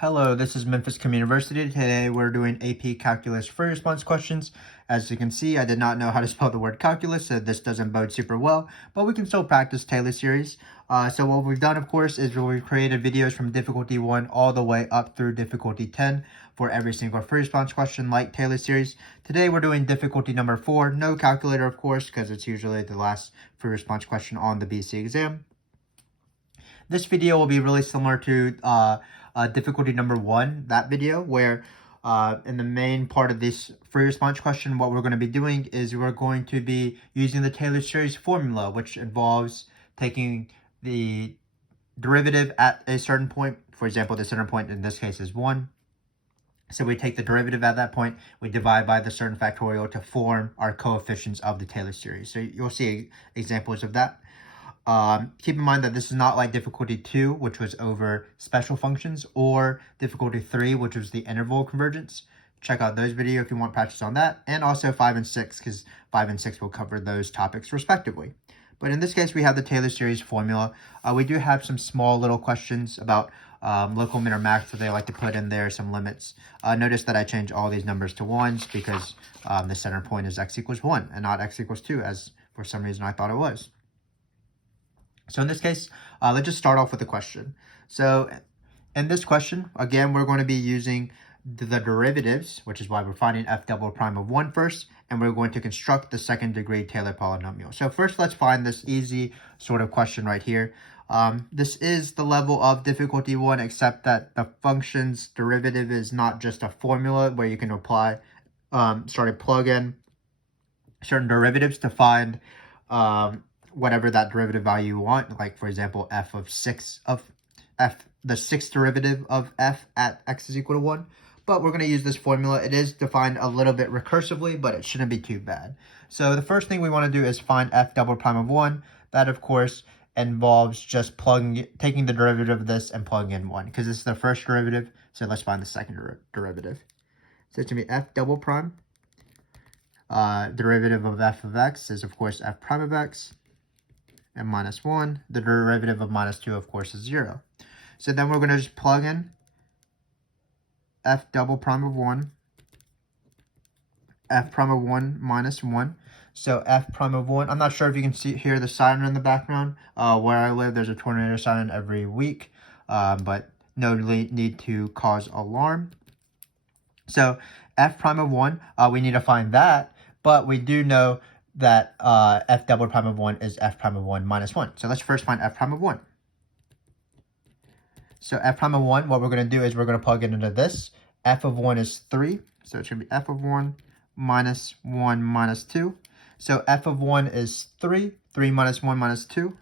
Hello, this is Memphis Communiversity. Today we're doing AP Calculus free response questions. As you can see, I did not know how to spell the word calculus, so this doesn't bode super well, but we can still practice Taylor series. So what we've done, of course, is we've created videos from difficulty 1 all the way up through difficulty 10 for every single free response question like Taylor series. Today we're doing difficulty number 4, no calculator, of course, because it's usually the last free response question on the BC exam. This video will be really similar to difficulty number 1, that video, where in the main part of this free response question, what we're going to be doing is we're going to be using the Taylor series formula, which involves taking the derivative at a certain point. For example, the center point in this case is 1. So we take the derivative at that point, we divide by the certain factorial to form our coefficients of the Taylor series. So you'll see examples of that. Keep in mind that this is not like difficulty 2, which was over special functions, or difficulty 3, which was the interval convergence. Check out those videos if you want practice on that, and also 5 and 6, because 5 and 6 will cover those topics respectively. But in this case, we have the Taylor series formula. We do have some small little questions about local min or max that they like to put in there, some limits. Notice that I changed all these numbers to 1s because the center point is x equals 1 and not x equals 2, as for some reason I thought it was. So in this case, let's just start off with the question. So in this question, again, we're going to be using the derivatives, which is why we're finding f double prime of 1 first, and we're going to construct the second degree Taylor polynomial. So first, let's find this easy sort of question right here. This is the level of difficulty 1, except that the function's derivative is not just a formula where you can apply, plug in certain derivatives to find whatever that derivative value you want, like for example f of 6 of f, the sixth derivative of f at x is equal to 1. But we're going to use this formula. It is defined a little bit recursively, but it shouldn't be too bad. So the first thing we want to do is find f double prime of 1. That of course involves just taking the derivative of this and plugging in 1, because this is the first derivative. So let's find the second derivative. So it's going to be f double prime. Derivative of f of x is of course f prime of x, and minus 1. The derivative of minus 2, of course, is 0. So then we're going to just plug in f double prime of 1, f prime of 1 minus 1. So f prime of 1, I'm not sure if you can hear the siren in the background. Where I live, there's a tornado siren every week, but no need to cause alarm. So f prime of 1, we need to find that, but we do know that f double prime of 1 is f prime of 1 minus 1. So let's first find f prime of 1. So f prime of 1, what we're going to do is we're going to plug it into this. F of 1 is 3. So it's going to be f of 1 minus 1 minus 2. So f of 1 is 3. 3 minus 1 minus 2.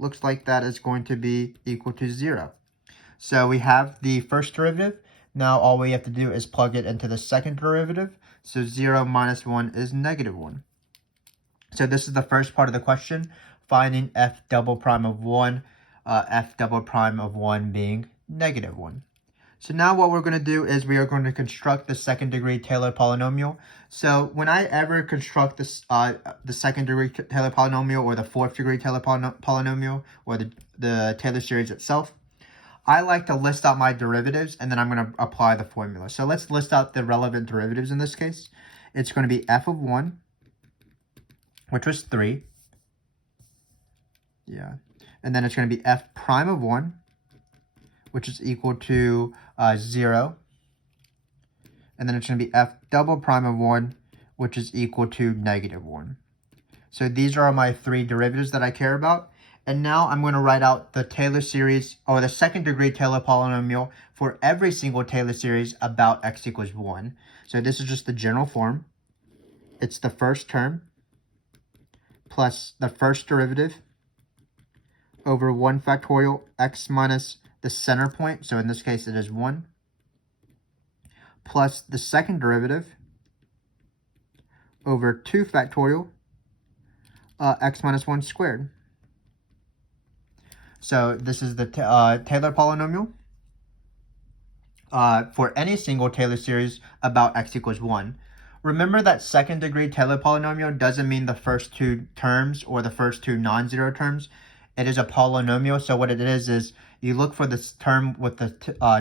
Looks like that is going to be equal to 0. So we have the first derivative. Now all we have to do is plug it into the second derivative. So 0 minus 1 is negative 1. So this is the first part of the question, finding f double prime of 1, f double prime of 1 being negative 1. So now what we're going to do is we are going to construct the second degree Taylor polynomial. So when I ever construct this, the second degree Taylor polynomial or the fourth degree Taylor polynomial or the Taylor series itself, I like to list out my derivatives and then I'm going to apply the formula. So let's list out the relevant derivatives in this case. It's going to be f of 1, which was 3. Yeah. And then it's going to be f prime of 1, which is equal to 0. And then it's going to be f double prime of 1, which is equal to negative 1. So these are my 3 derivatives that I care about. And now I'm going to write out the Taylor series, or the second degree Taylor polynomial for every single Taylor series about x equals 1. So this is just the general form. It's the first term plus the first derivative over 1 factorial x minus the center point, so in this case it is 1, plus the second derivative over 2 factorial x minus 1 squared. So this is the Taylor polynomial for any single Taylor series about x equals 1. Remember that second degree Taylor polynomial doesn't mean the first 2 terms or the first 2 non-zero terms. It is a polynomial, so what it is you look for this term with the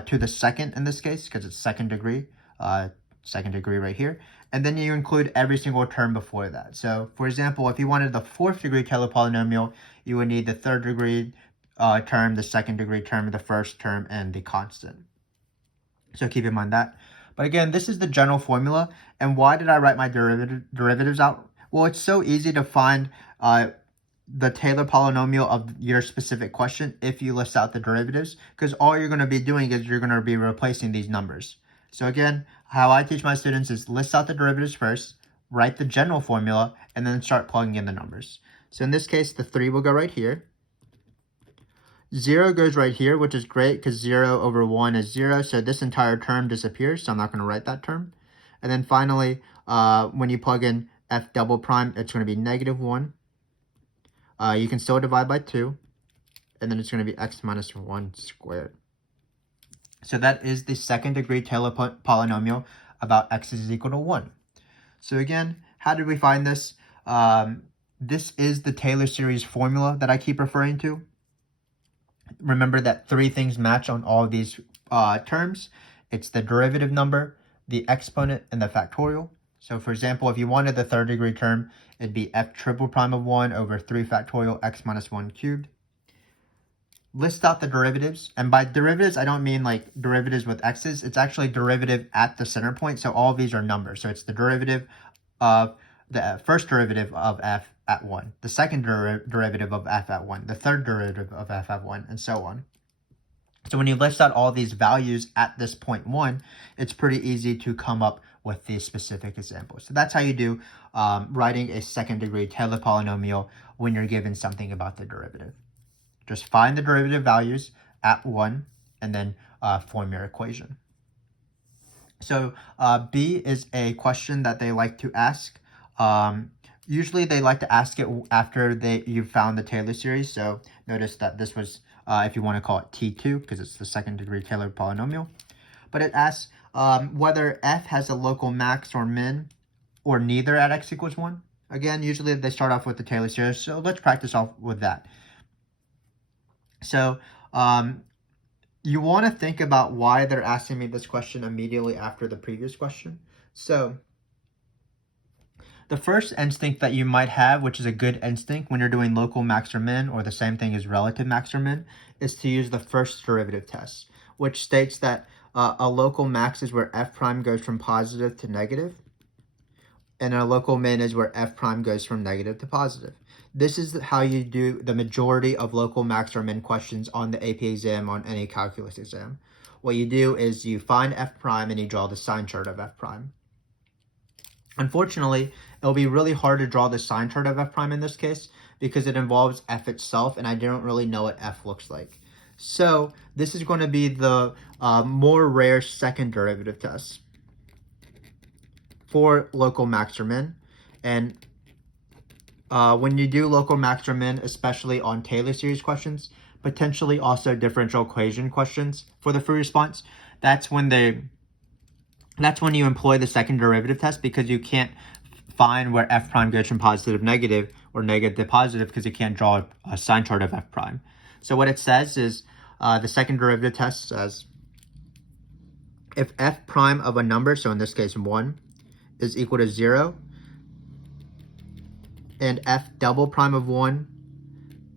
to the second in this case, because it's second degree right here. And then you include every single term before that. So, for example, if you wanted the fourth degree Taylor polynomial, you would need the third degree term, the second degree term, the first term, and the constant. So keep in mind that. But again, this is the general formula. And why did I write my derivatives out? Well, it's so easy to find the Taylor polynomial of your specific question if you list out the derivatives, because all you're going to be doing is you're going to be replacing these numbers. So again, how I teach my students is list out the derivatives first, write the general formula, and then start plugging in the numbers. So in this case, the 3 will go right here. 0 goes right here, which is great because 0 over 1 is 0. So this entire term disappears, so I'm not going to write that term. And then finally, when you plug in f double prime, it's going to be -1. You can still divide by 2. And then it's going to be x minus 1 squared. So that is the second degree Taylor polynomial about x is equal to 1. So again, how did we find this? This is the Taylor series formula that I keep referring to. Remember that 3 things match on all of these terms. It's the derivative number, the exponent, and the factorial. So for example, if you wanted the third degree term, it'd be f triple prime of 1 over 3 factorial x minus 1 cubed. List out the derivatives, and by derivatives I don't mean like derivatives with x's, it's actually derivative at the center point. So all of these are numbers. So it's the derivative of the first derivative of f at 1, the second derivative of f at 1, the third derivative of f at 1, and so on. So when you list out all these values at this point 1, it's pretty easy to come up with these specific examples. So that's how you do writing a second degree Taylor polynomial when you're given something about the derivative. Just find the derivative values at 1 and then form your equation. So B is a question that they like to ask. Usually they like to ask it after you've found the Taylor series. So notice that this was, if you want to call it T2, because it's the second degree Taylor polynomial. But it asks whether f has a local max or min or neither at x equals 1. Again, usually they start off with the Taylor series. So let's practice off with that. So you want to think about why they're asking me this question immediately after the previous question. So the first instinct that you might have, which is a good instinct when you're doing local max or min, or the same thing as relative max or min, is to use the first derivative test, which states that a local max is where f prime goes from positive to negative, and a local min is where f prime goes from negative to positive. This is how you do the majority of local max or min questions on the AP exam, on any calculus exam. What you do is you find f prime and you draw the sign chart of f prime. Unfortunately, it'll be really hard to draw the sign chart of f prime in this case because it involves f itself, and I don't really know what f looks like. So this is going to be the more rare second derivative test for local max or min. And when you do local max or min, especially on Taylor series questions, potentially also differential equation questions for the free response, that's when you employ the second derivative test, because you can't find where f prime goes from positive to negative or negative to positive because you can't draw a sign chart of f prime. So what it says is the second derivative test says if f prime of a number, so in this case 1, is equal to 0, and f double prime of 1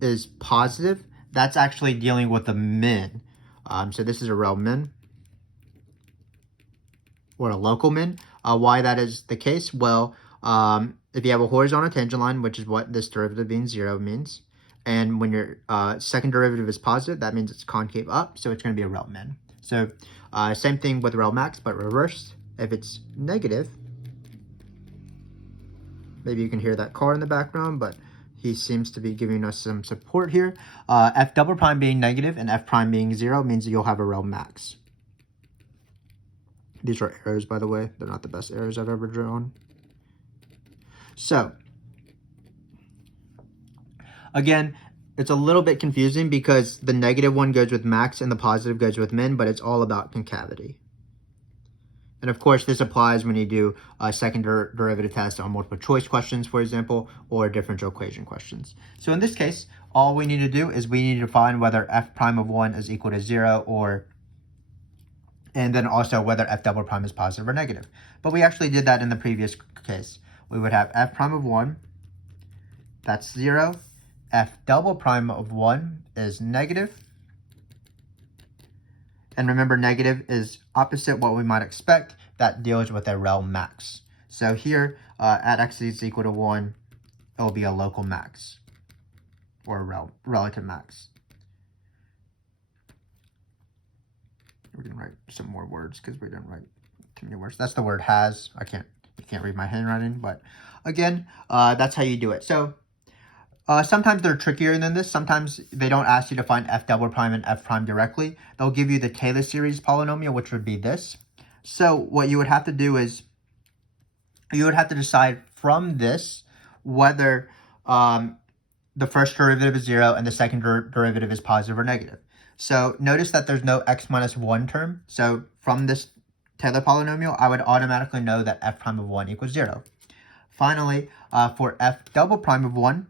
is positive, that's actually dealing with a min. So this is a real min, or a local min. Why that is the case? Well, if you have a horizontal tangent line, which is what this derivative being 0 means, and when your second derivative is positive, that means it's concave up, so it's going to be a real min. So same thing with real max, but reversed. If it's negative, maybe you can hear that car in the background, but he seems to be giving us some support here. F double prime being negative and f prime being 0 means you'll have a real max. These are arrows, by the way. They're not the best arrows I've ever drawn. So, again, it's a little bit confusing because the negative one goes with max and the positive goes with min, but it's all about concavity. And of course, this applies when you do a second derivative test on multiple choice questions, for example, or differential equation questions. So in this case, all we need to do is we need to find whether f prime of 1 is equal to 0 and then also whether f double prime is positive or negative. But we actually did that in the previous case. We would have f prime of 1, that's 0. F double prime of 1 is negative. And remember, negative is opposite what we might expect. That deals with a rel max. So here, at x is equal to 1, it will be a local max, or a relative max. We're going to write some more words because we didn't write too many words. That's the word has. You can't read my handwriting, but again, that's how you do it. So sometimes they're trickier than this. Sometimes they don't ask you to find f double prime and f prime directly. They'll give you the Taylor series polynomial, which would be this. So what you would have to do is you would have to decide from this whether the first derivative is 0 and the second derivative is positive or negative. So notice that there's no x minus 1 term. So from this Taylor polynomial, I would automatically know that f prime of 1 equals 0. Finally, for f double prime of 1,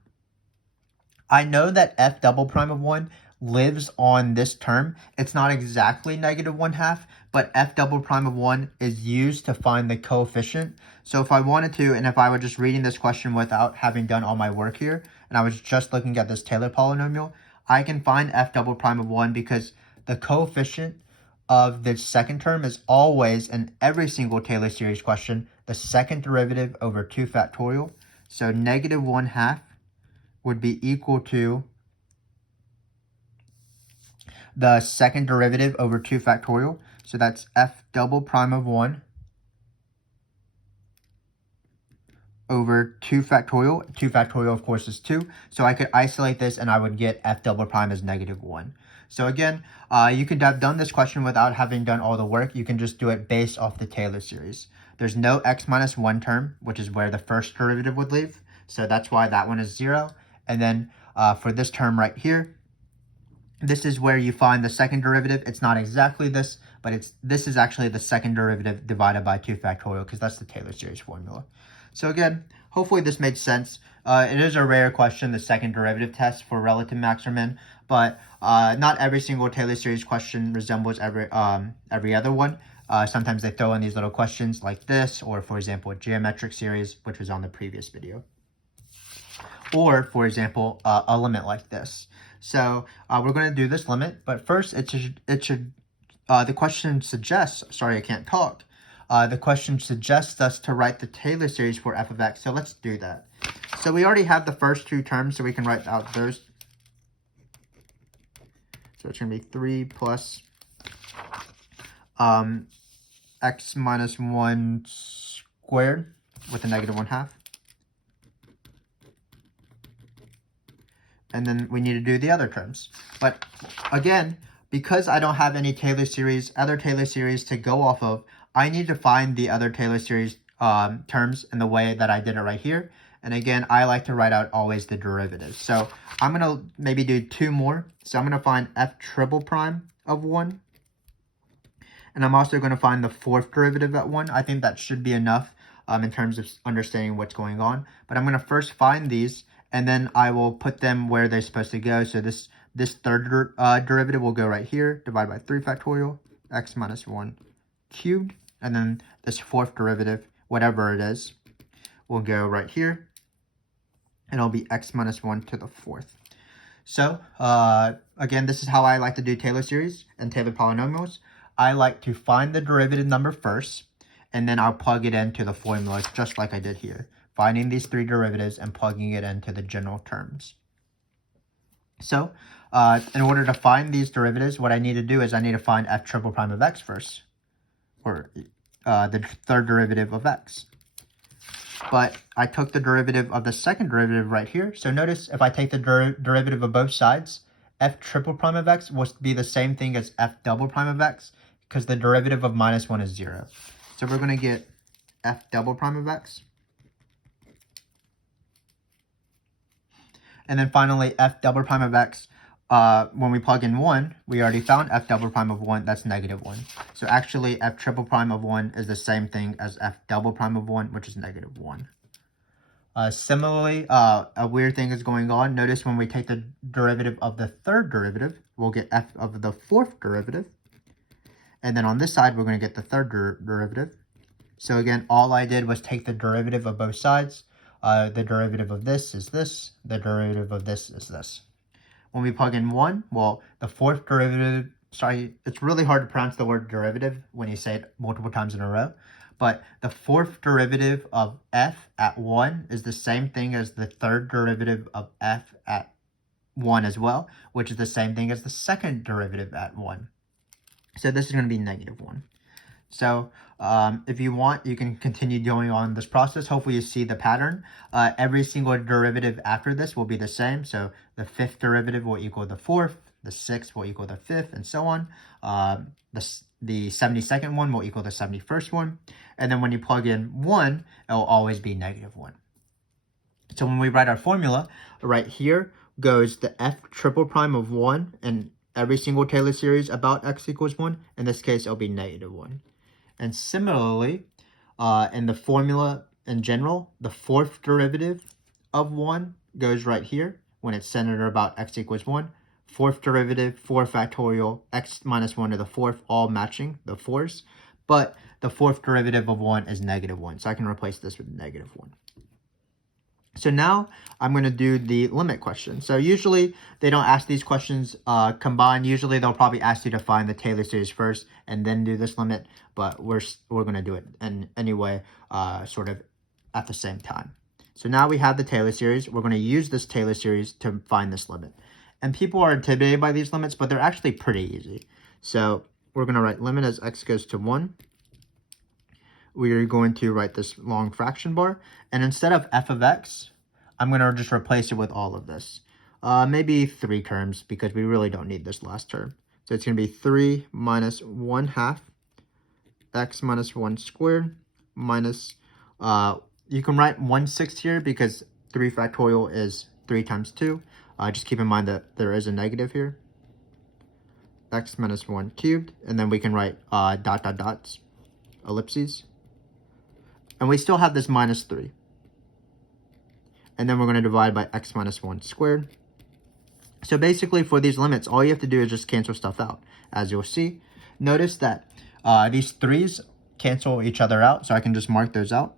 I know that f double prime of 1 lives on this term. It's not exactly negative 1/2, but f double prime of 1 is used to find the coefficient. So if I wanted to, and if I were just reading this question without having done all my work here, and I was just looking at this Taylor polynomial, I can find f double prime of 1 because the coefficient of the second term is always, in every single Taylor series question, the second derivative over 2 factorial. So negative 1/2 would be equal to the second derivative over 2 factorial. So that's f double prime of 1 over 2 factorial. 2 factorial, of course, is 2. So I could isolate this and I would get f double prime as negative 1. So again, you could have done this question without having done all the work. You can just do it based off the Taylor series. There's no x minus 1 term, which is where the first derivative would leave. So that's why that one is 0. And then for this term right here, this is where you find the second derivative. It's not exactly this, but this is actually the second derivative divided by 2 factorial because that's the Taylor series formula. So again, hopefully this made sense. It is a rare question, the second derivative test for relative max or min, but not every single Taylor series question resembles every other one. Sometimes they throw in these little questions like this, or for example, a geometric series, which was on the previous video. Or, for example, a limit like this. So we're going to do this limit, but first the question suggests, sorry, I can't talk. The question suggests us to write the Taylor series for f of x, so let's do that. So we already have the first two terms, so we can write out those. So it's going to be 3 plus x minus 1 squared with a negative 1/2. And then we need to do the other terms. But again, because I don't have any other Taylor series to go off of, I need to find the other Taylor series terms in the way that I did it right here. And again, I like to write out always the derivatives. So I'm going to maybe do 2 more. So I'm going to find f triple prime of 1. And I'm also going to find the fourth derivative at 1. I think that should be enough in terms of understanding what's going on. But I'm going to first find these, and then I will put them where they're supposed to go. So this third derivative will go right here, divided by 3 factorial, x minus 1 cubed. And then this fourth derivative, whatever it is, will go right here. And it'll be x minus 1 to the 4th. So, again, this is how I like to do Taylor series and Taylor polynomials. I like to find the derivative number first, and then I'll plug it into the formula just like I did here. Finding these 3 derivatives and plugging it into the general terms. So, in order to find these derivatives, what I need to do is I need to find f triple prime of x first, or the third derivative of x. But I took the derivative of the second derivative right here. So notice if I take the derivative of both sides, f triple prime of x will be the same thing as f double prime of x because the derivative of minus 1 is 0. So we're going to get f double prime of x. And then finally, f double prime of x, when we plug in 1, we already found f double prime of 1, that's negative 1. So actually, f triple prime of 1 is the same thing as f double prime of 1, which is negative 1. Similarly, a weird thing is going on. Notice when we take the derivative of the third derivative, we'll get f of the fourth derivative. And then on this side, we're going to get the third derivative. So again, all I did was take the derivative of both sides. The derivative of this is this. The derivative of this is this. When we plug in 1, well, the fourth derivative, sorry, it's really hard to pronounce the word derivative when you say it multiple times in a row. But the fourth derivative of f at 1 is the same thing as the third derivative of f at 1 as well, which is the same thing as the second derivative at 1. So this is going to be -1. So if you want, you can continue going on this process. Hopefully you see the pattern. Every single derivative after this will be the same. So the fifth derivative will equal the fourth, the sixth will equal the fifth, and so on. The 72nd one will equal the 71st one. And then when you plug in 1, it will always be -1. So when we write our formula, right here goes the f triple prime of 1 and every single Taylor series about x equals 1. In this case, it'll be -1. And similarly, in the formula in general, the fourth derivative of 1 goes right here when it's centered about x equals 1. Fourth derivative, 4 factorial, x minus 1 to the fourth, all matching the fours. But the fourth derivative of 1 is -1, so I can replace this with -1. So now I'm going to do the limit question. So usually they don't ask these questions combined. Usually they'll probably ask you to find the Taylor series first and then do this limit. But we're going to do it in anyway, sort of at the same time. So now we have the Taylor series. We're going to use this Taylor series to find this limit. And people are intimidated by these limits, but they're actually pretty easy. So we're going to write limit as x goes to 1. We are going to write this long fraction bar. And instead of f of x, I'm going to just replace it with all of this. Maybe 3 terms, because we really don't need this last term. So it's going to be 3 minus 1/2 x minus 1 squared minus, you can write 1/6 here because 3 factorial is 3 times 2. Just keep in mind that there is a negative here. X minus 1 cubed. And then we can write dots, ellipses. And we still have this -3. And then we're going to divide by x minus 1 squared. So basically for these limits, all you have to do is just cancel stuff out. As you'll see, notice that these 3's cancel each other out. So I can just mark those out.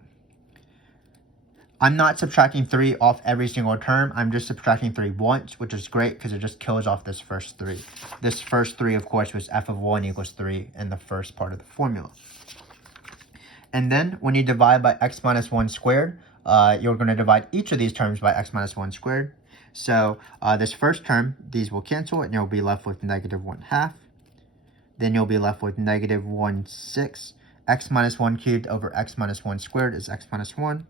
I'm not subtracting 3 off every single term. I'm just subtracting 3 once, which is great because it just kills off this first 3. This first 3, of course, was f of 1 equals 3 in the first part of the formula. And then when you divide by x minus 1 squared, you're going to divide each of these terms by x minus 1 squared. So this first term, these will cancel, and you'll be left with -1/2. Then you'll be left with -1/6. X minus 1 cubed over x minus 1 squared is x minus 1.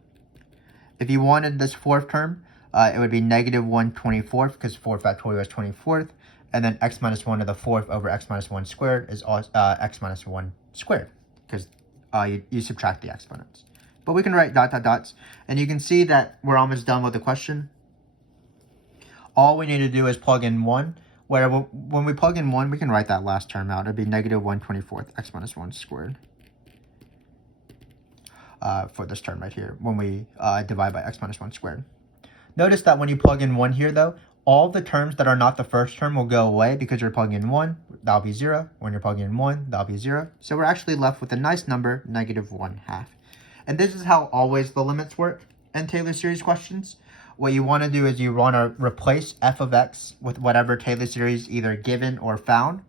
If you wanted this fourth term, it would be -1/24 because 4 factorial is 24th. And then x minus 1 to the fourth over x minus 1 squared is x minus 1 squared because you subtract the exponents. But we can write dots. And you can see that we're almost done with the question. All we need to do is plug in 1. Where when we plug in 1, we can write that last term out. It'd be -1/24 x minus 1 squared. For this term right here, when we divide by x minus 1 squared. Notice that when you plug in 1 here, though, all the terms that are not the first term will go away because you're plugging in 1, that'll be 0. When you're plugging in 1, that'll be 0. So we're actually left with a nice number, -1/2. And this is how always the limits work in Taylor series questions. What you want to do is you want to replace f of x with whatever Taylor series either given or found.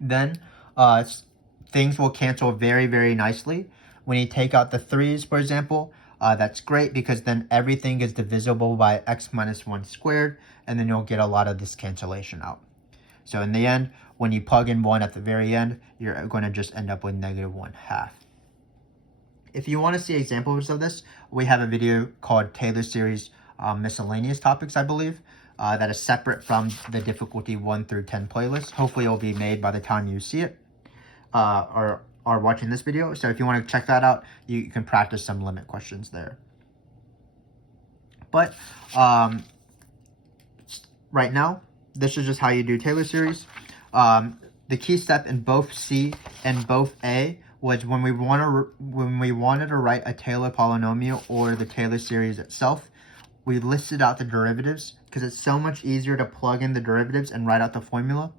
Then things will cancel very, very nicely. When you take out the 3's, for example, that's great because then everything is divisible by x minus 1 squared, and then you'll get a lot of this cancellation out. So in the end, when you plug in 1 at the very end, you're going to just end up with -1/2. If you want to see examples of this, we have a video called Taylor Series Miscellaneous Topics, I believe, that is separate from the difficulty 1 through 10 playlist. Hopefully it will be made by the time you see it or are watching this video. So if you want to check that out, you can practice some limit questions there. But right now, this is just how you do Taylor series. The key step in both C and both A was when we wanted to write a Taylor polynomial or the Taylor series itself, we listed out the derivatives because it's so much easier to plug in the derivatives and write out the formula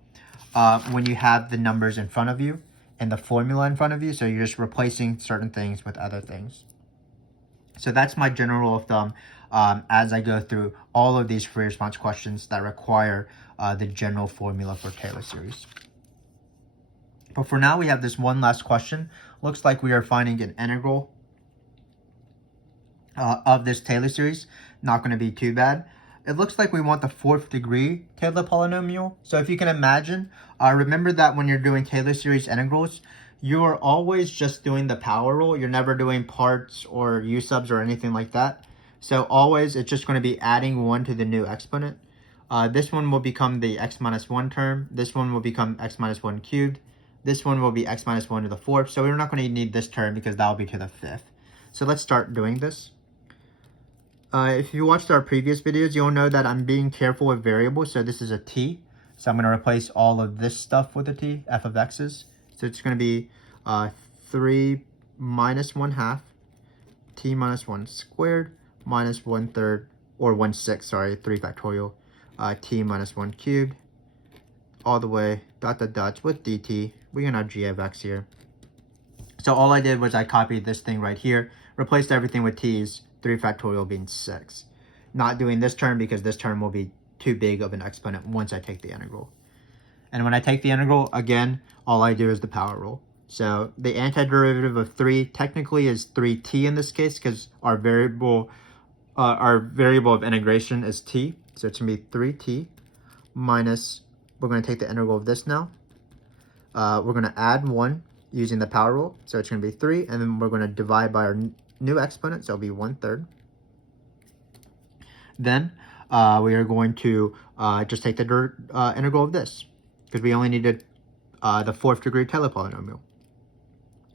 when you have the numbers in front of you and the formula in front of you. So you're just replacing certain things with other things. So that's my general rule of thumb as I go through all of these free response questions that require the general formula for Taylor series. But for now, we have this one last question. Looks like we are finding an integral of this Taylor series. Not going to be too bad. It looks like we want the 4th degree Taylor polynomial. So if you can imagine, remember that when you're doing Taylor series integrals, you are always just doing the power rule. You're never doing parts or u subs or anything like that. So always it's just going to be adding 1 to the new exponent. This one will become the x minus 1 term. This one will become x minus 1 cubed. This one will be x minus 1 to the 4th. So we're not going to need this term because that will be to the 5th. So let's start doing this. If you watched our previous videos, you'll know that I'm being careful with variables. So this is a t. So I'm going to replace all of this stuff with a t, f of x's. So it's going to be 3 minus 1/2 t minus 1 squared minus 1/3, or 1/6, sorry, 3 factorial, t minus 1 cubed, all the way, dots with dt. We're going to have g of x here. So all I did was I copied this thing right here, replaced everything with t's, 3 factorial being 6. Not doing this term because this term will be too big of an exponent once I take the integral. And when I take the integral, again, all I do is the power rule. So the antiderivative of 3 technically is 3t in this case because our variable of integration is t. So it's going to be 3t minus, we're going to take the integral of this now. We're going to add 1 using the power rule. So it's going to be 3, and then we're going to divide by our new exponent, so it'll be 1/3. Then we are going to just take the integral of this because we only needed the 4th degree Taylor polynomial.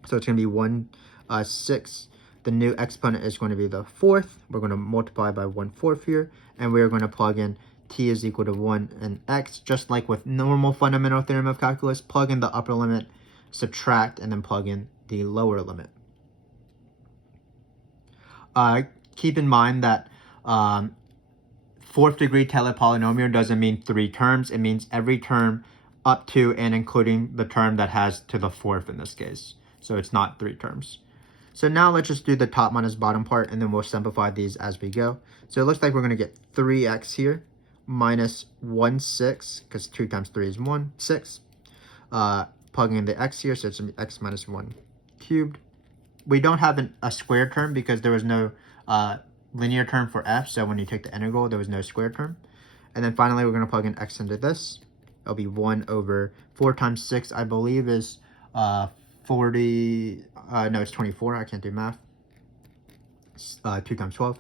So it's going to be 1/6. The new exponent is going to be the 4th. We're going to multiply by 1/4 here, and we are going to plug in t is equal to 1 and x, just like with normal fundamental theorem of calculus. Plug in the upper limit, subtract, and then plug in the lower limit. Keep in mind that 4th degree Taylor polynomial doesn't mean 3 terms. It means every term up to and including the term that has to the 4th in this case. So it's not 3 terms. So now let's just do the top minus bottom part, and then we'll simplify these as we go. So it looks like we're going to get 3x here minus 1/6, because 2 times 3 is 1, 6. Plugging in the x here, so it's going to be x minus 1 cubed. We don't have a square term because there was no linear term for f. So when you take the integral, there was no square term. And then finally, we're going to plug in x into this. It'll be 1 over 4 times 6, I believe, is 40. No, it's 24. I can't do math. 2 times 12.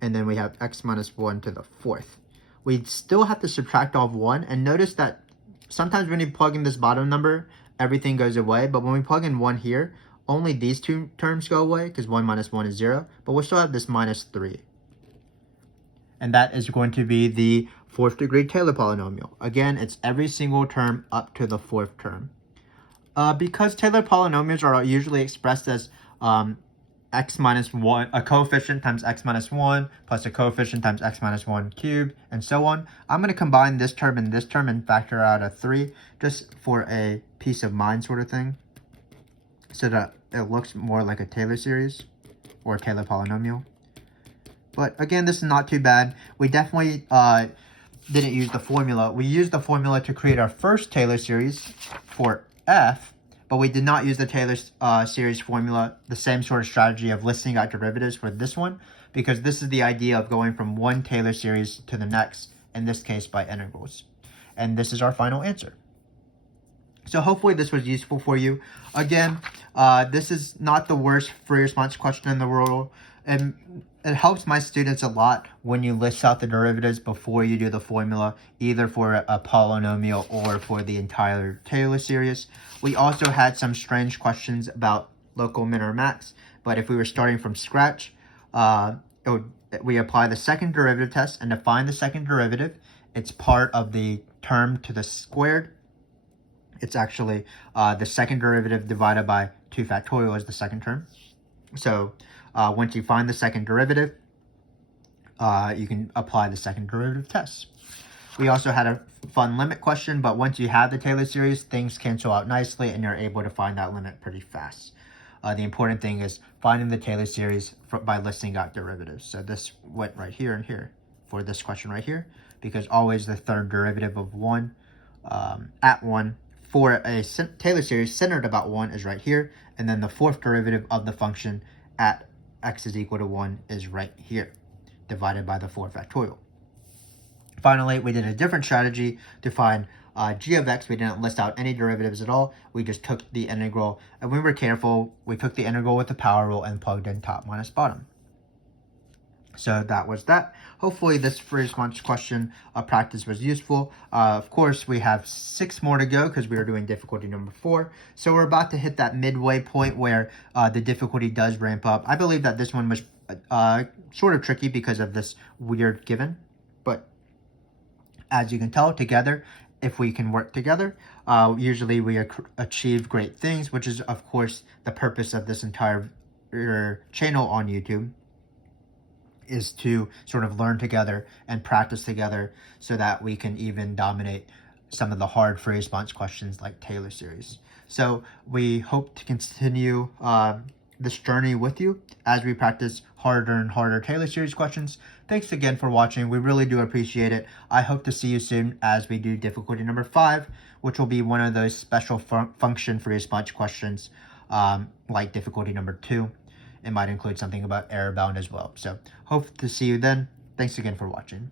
And then we have x minus 1 to the 4th. We still have to subtract off 1. And notice that sometimes when you plug in this bottom number, everything goes away. But when we plug in 1 here, only these 2 terms go away because 1 minus 1 is 0. But we'll still have this minus 3. And that is going to be the 4th degree Taylor polynomial. Again, it's every single term up to the 4th term. Because Taylor polynomials are usually expressed as x minus 1, a coefficient times x minus 1 plus a coefficient times x minus 1 cubed, and so on. I'm going to combine this term and factor out a 3 just for a peace of mind sort of thing, so that it looks more like a Taylor series or a Taylor polynomial. But again, this is not too bad. We definitely didn't use the formula. We used the formula to create our first Taylor series for f, but we did not use the Taylor series formula, the same sort of strategy of listing out derivatives for this one, because this is the idea of going from one Taylor series to the next, in this case by integrals. And this is our final answer. So hopefully this was useful for you. Again, this is not the worst free response question in the world. And it helps my students a lot when you list out the derivatives before you do the formula, either for a polynomial or for the entire Taylor series. We also had some strange questions about local min or max, but if we were starting from scratch, we apply the second derivative test, and to find the second derivative, it's part of the term to the squared. It's actually the second derivative divided by 2 factorial is the second term. So once you find the second derivative, you can apply the second derivative test. We also had a fun limit question, but once you have the Taylor series, things cancel out nicely and you're able to find that limit pretty fast. The important thing is finding the Taylor series by listing out derivatives. So this went right here and here for this question right here, because always the third derivative of 1 at 1 for a Taylor series centered about 1 is right here, and then the fourth derivative of the function at x is equal to 1 is right here, divided by the 4 factorial. Finally, we did a different strategy to find g of x. We didn't list out any derivatives at all. We just took the integral, and we were careful. We took the integral with the power rule and plugged in top minus bottom. So that was that. Hopefully this free response question practice was useful. Of course, we have 6 more to go because we are doing difficulty number 4. So we're about to hit that midway point where the difficulty does ramp up. I believe that this one was sort of tricky because of this weird given. But as you can tell, together, if we can work together, usually we achieve great things, which is, of course, the purpose of this entire channel on YouTube, is to sort of learn together and practice together so that we can even dominate some of the hard free response questions like Taylor series. So we hope to continue this journey with you as we practice harder and harder Taylor series questions. Thanks again for watching. We really do appreciate it. I hope to see you soon as we do difficulty number 5, which will be one of those special function free response questions like difficulty number 2. It might include something about error bound as well. So hope to see you then. Thanks again for watching.